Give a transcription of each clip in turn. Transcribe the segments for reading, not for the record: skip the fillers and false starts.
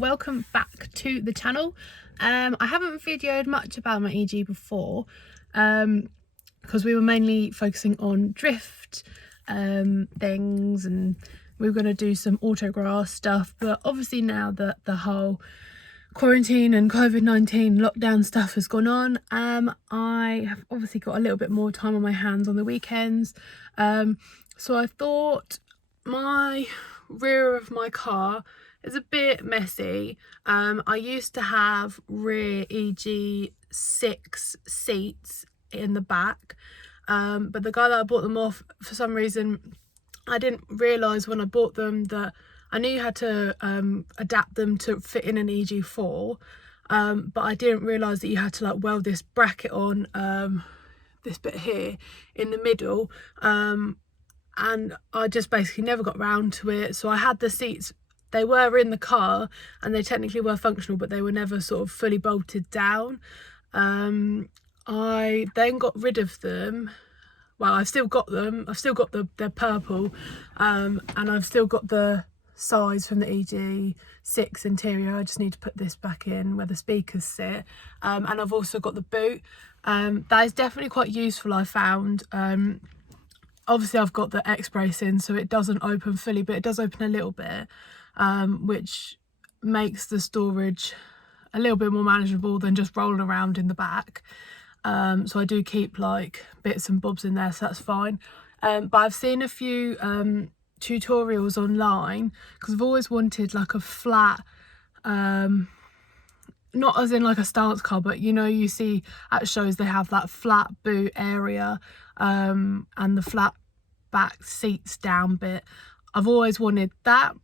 welcome back to the channel. I haven't videoed much about my EG before because we were mainly focusing on drift things, and we were going to do some autograss stuff, but obviously now that the whole quarantine and COVID-19 lockdown stuff has gone on, I have obviously got a little bit more time on my hands on the weekends, so I thought my rear of my car is a bit messy. I used to have rear EG 6 seats in the back, but the guy that I bought them off, for some reason I didn't realise when I bought them that I knew you had to adapt them to fit in an EG4, but I didn't realise that you had to like weld this bracket on this bit here in the middle, and I just basically never got round to it. So I had the seats, they were in the car and they technically were functional, but they were never sort of fully bolted down. I then got rid of them. Well, I've still got them, I've still got the purple, and I've still got the size from the EG6 interior. I just need to put this back in where the speakers sit, and I've also got the boot. That is definitely quite useful, I found. Obviously I've got the X brace in, so it doesn't open fully, but it does open a little bit, which makes the storage a little bit more manageable than just rolling around in the back. So I do keep like bits and bobs in there, so that's fine. But I've seen a few tutorials online because I've always wanted like a flat, not as in like a stance car, but you know, you see at shows they have that flat boot area, and the flat back seats down bit. I've always wanted that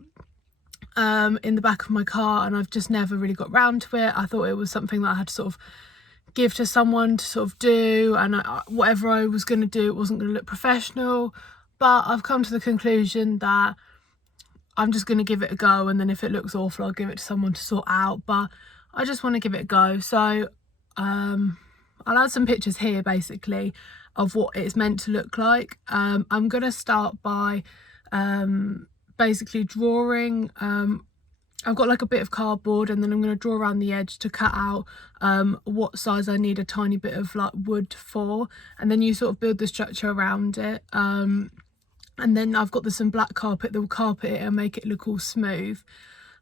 in the back of my car, and I've just never really got round to it. I thought it was something that I had to sort of give to someone to sort of do, and whatever I was going to do, it wasn't going to look professional. But I've come to the conclusion that I'm just going to give it a go, and then if it looks awful, I'll give it to someone to sort out. But I just want to give it a go. So I'll add some pictures here basically of what it's meant to look like. I'm going to start by basically drawing. I've got like a bit of cardboard, and then I'm going to draw around the edge to cut out what size I need a tiny bit of like wood for, and then you sort of build the structure around it. And then I've got some black carpet that will carpet it and make it look all smooth.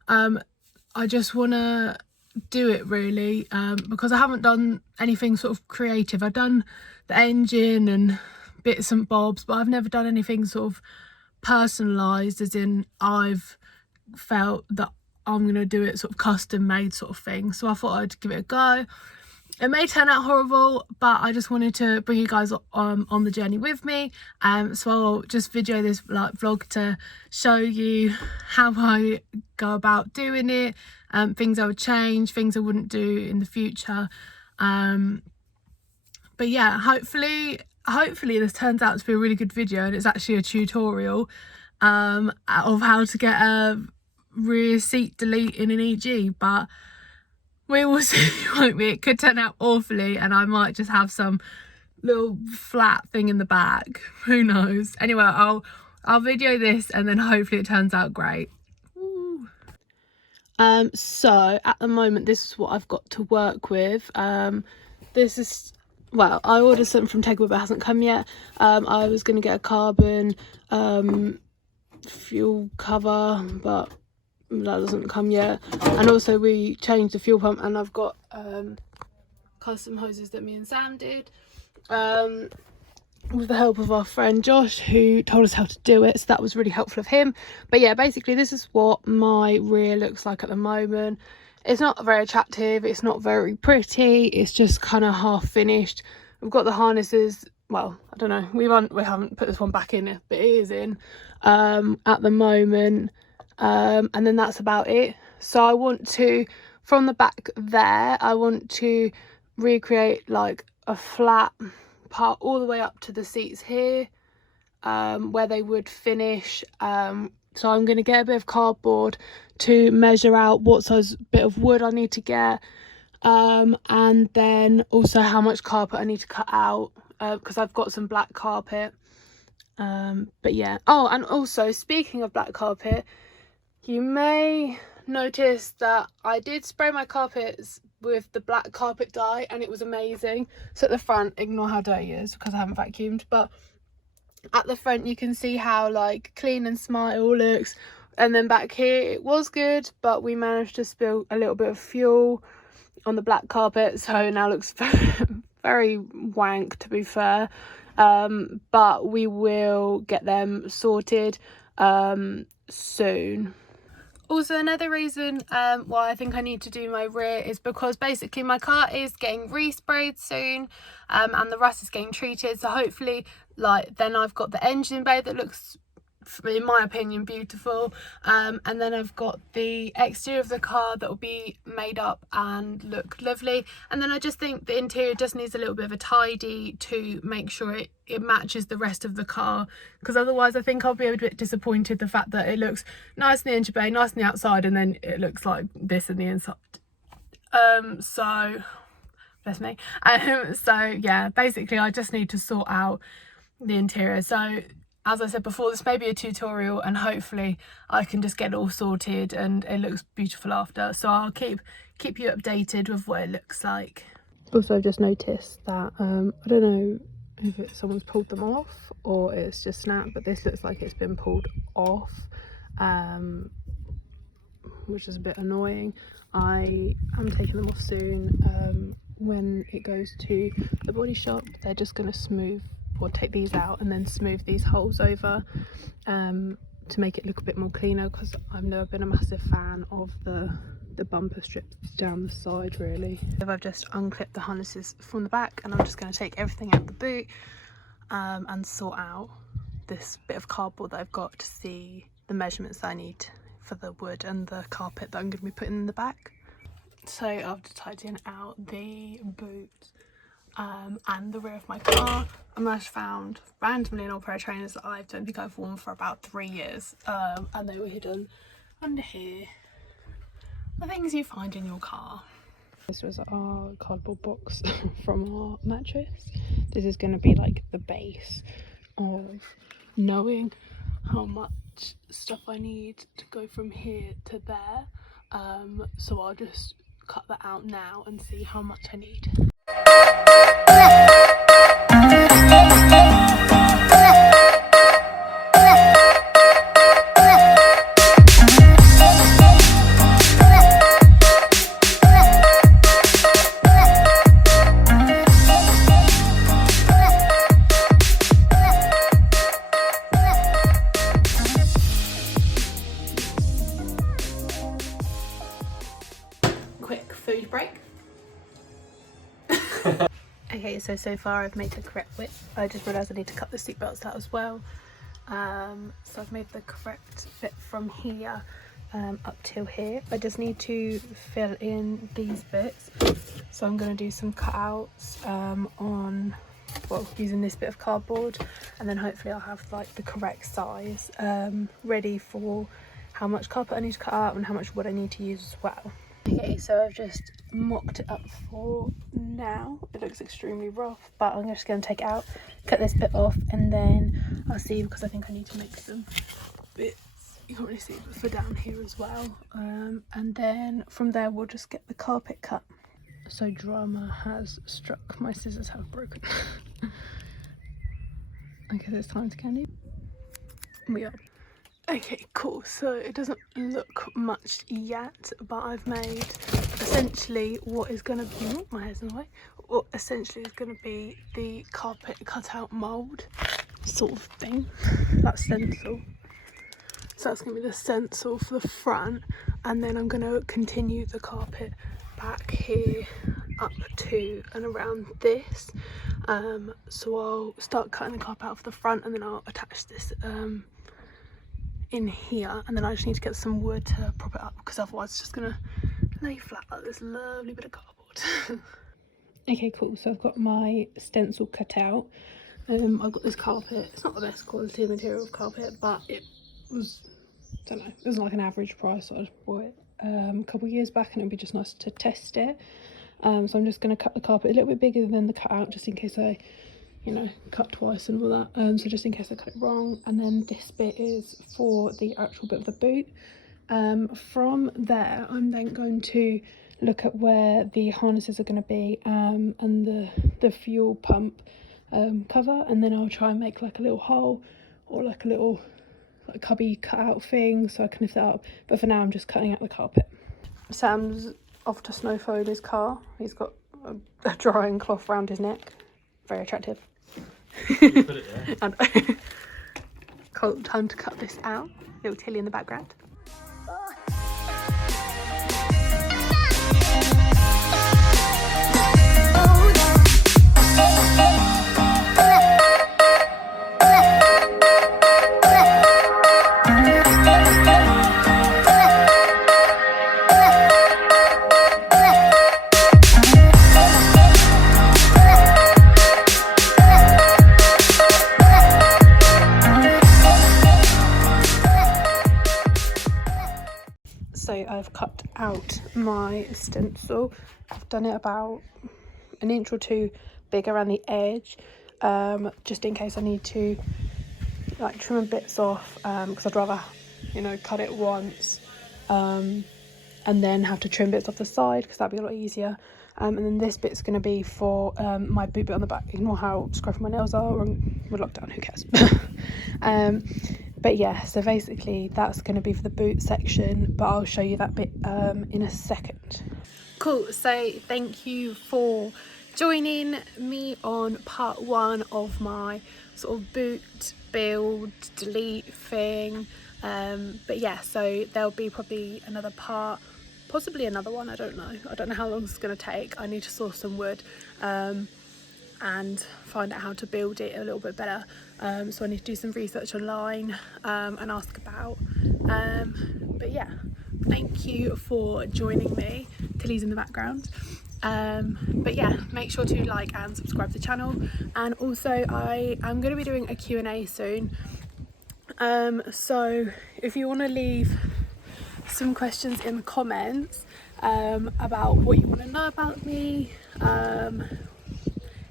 I just want to do it really, because I haven't done anything sort of creative. I've done the engine and bits and bobs, but I've never done anything sort of personalised, as in I've felt that I'm going to do it sort of custom made sort of thing. So I thought I'd give it a go. It may turn out horrible, but I just wanted to bring you guys on the journey with me. So I'll just video this like vlog to show you how I go about doing it, things I would change, things I wouldn't do in the future. But yeah, hopefully this turns out to be a really good video, and it's actually a tutorial of how to get a rear seat delete in an EG. But we will see, won't we? It could turn out awfully, and I might just have some little flat thing in the back. Who knows? Anyway, I'll video this, and then hopefully it turns out great. Woo. So at the moment, this is what I've got to work with. This is, well, I ordered something from Takata, but it hasn't come yet. I was going to get a carbon fuel cover, but that doesn't come yet. And also we changed the fuel pump, and I've got custom hoses that me and Sam did with the help of our friend Josh, who told us how to do it, so that was really helpful of him. But yeah, basically this is what my rear looks like at the moment. It's not very attractive, it's not very pretty, it's just kind of half finished. We've got the harnesses, well, I don't know, we haven't put this one back in yet, but it is in at the moment. And then that's about it. So I want to, from the back there, I want to recreate like a flat part all the way up to the seats here, where they would finish. So I'm going to get a bit of cardboard to measure out what size bit of wood I need to get, and then also how much carpet I need to cut out, because I've got some black carpet. But yeah. Oh, and also speaking of black carpet, you may noticed that I did spray my carpets with the black carpet dye and it was amazing. So at the front, ignore how dirty it is because I haven't vacuumed, but at the front you can see how like clean and smart it all looks. And then back here it was good, but we managed to spill a little bit of fuel on the black carpet, so now looks very wank, to be fair. But we will get them sorted soon. Also, another reason why I think I need to do my rear is because basically my car is getting resprayed soon, and the rust is getting treated, so hopefully like then I've got the engine bay that looks, in my opinion, beautiful, and then I've got the exterior of the car that will be made up and look lovely, and then I just think the interior just needs a little bit of a tidy to make sure it matches the rest of the car, because otherwise I think I'll be a bit disappointed the fact that it looks nice in the engine bay, nice on the outside, and then it looks like this in the inside. So bless me. So yeah, basically I just need to sort out the interior. So as I said before, this may be a tutorial and hopefully I can just get it all sorted and it looks beautiful after. So I'll keep you updated with what it looks like. Also, I've just noticed that, I don't know if someone's pulled them off or it's just snapped, but this looks like it's been pulled off, which is a bit annoying. I am taking them off soon. When it goes to the body shop, they're just going to smooth or take these out and then smooth these holes over to make it look a bit more cleaner, because I've never been a massive fan of the bumper strips down the side really. I've just unclipped the harnesses from the back and I'm just going to take everything out the boot and sort out this bit of cardboard that I've got to see the measurements that I need for the wood and the carpet that I'm going to be putting in the back. So after tidying out the boot and the rear of my car, I managed to found randomly an old pair of trainers that I don't think I've worn for about 3 years, and they were hidden under here. The things you find in your car. This was our cardboard box from our mattress. This is going to be like the base of knowing how much stuff I need to go from here to there. So I'll just cut that out now and see how much I need. Quick food break. Okay, so far I've made the correct width. I just realised I need to cut the seat belts out as well. So I've made the correct fit from here up till here. I just need to fill in these bits. So I'm going to do some cutouts on, well, using this bit of cardboard, and then hopefully I'll have like the correct size ready for how much carpet I need to cut out and how much wood I need to use as well. Okay, so I've just mocked it up for now. It looks extremely rough, but I'm just going to take it out, cut this bit off, and then I'll see, because I think I need to make some bits, you can't really see, but for down here as well. And then from there we'll just get the carpet cut. So drama has struck, my scissors have broken. Okay, it's time to candy. We are. Okay, cool. So it doesn't look much yet, but I've made essentially what is going to be, oh, my hair's in the way, what essentially is going to be the carpet cutout mould sort of thing, that stencil. So that's going to be the stencil for the front, and then I'm going to continue the carpet back here up to and around this. So I'll start cutting the carpet out for the front, and then I'll attach this in here, and then I just need to get some wood to prop it up, because otherwise it's just gonna lay flat like this lovely bit of cardboard. Okay, cool. So I've got my stencil cut out. I've got this carpet. It's not the best quality material of carpet, but it was, I don't know, it was like an average price. So I just bought it a couple of years back, and it'd be just nice to test it. So I'm just going to cut the carpet a little bit bigger than the cutout, just in case I, you know, cut twice and all that. So just in case I cut it wrong. And then this bit is for the actual bit of the boot. From there I'm then going to look at where the harnesses are going to be, and the fuel pump cover, and then I'll try and make like a little hole or like a little like cubby cut out thing so I can lift that up. But for now I'm just cutting out the carpet. Sam's off to snowfall in his car. He's got a drying cloth around his neck. Very attractive. You put it there. And cool, time to cut this out. Little Tilly in the background. So I've cut out my stencil. I've done it about an inch or two big around the edge, just in case I need to like trim bits off, because I'd rather, you know, cut it once and then have to trim bits off the side, because that'd be a lot easier. And then this bit's going to be for my boot bit on the back. Ignore how scruffy my nails are. We're locked down, who cares? But yeah, so basically that's going to be for the boot section, but I'll show you that bit in a second. Cool, so thank you for joining me on part 1 of my sort of boot build delete thing. But yeah, so there'll be probably another part, possibly another one, I don't know how long it's going to take. I need to source some wood and find out how to build it a little bit better, so I need to do some research online and ask about, but yeah, thank you for joining me. Tilly's in the background. But yeah, make sure to like and subscribe to the channel, and also I am going to be doing a Q&A soon, so if you want to leave some questions in the comments about what you want to know about me,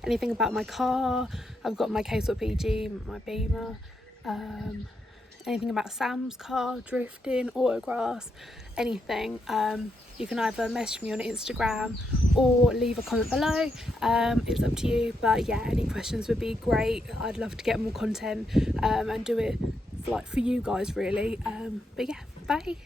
anything about my car. I've got my Kswap EG, my Beamer, anything about Sam's car, drifting, autographs, anything. You can either message me on Instagram or leave a comment below. It's up to you, but yeah, any questions would be great. I'd love to get more content and do it for you guys really. But yeah, bye.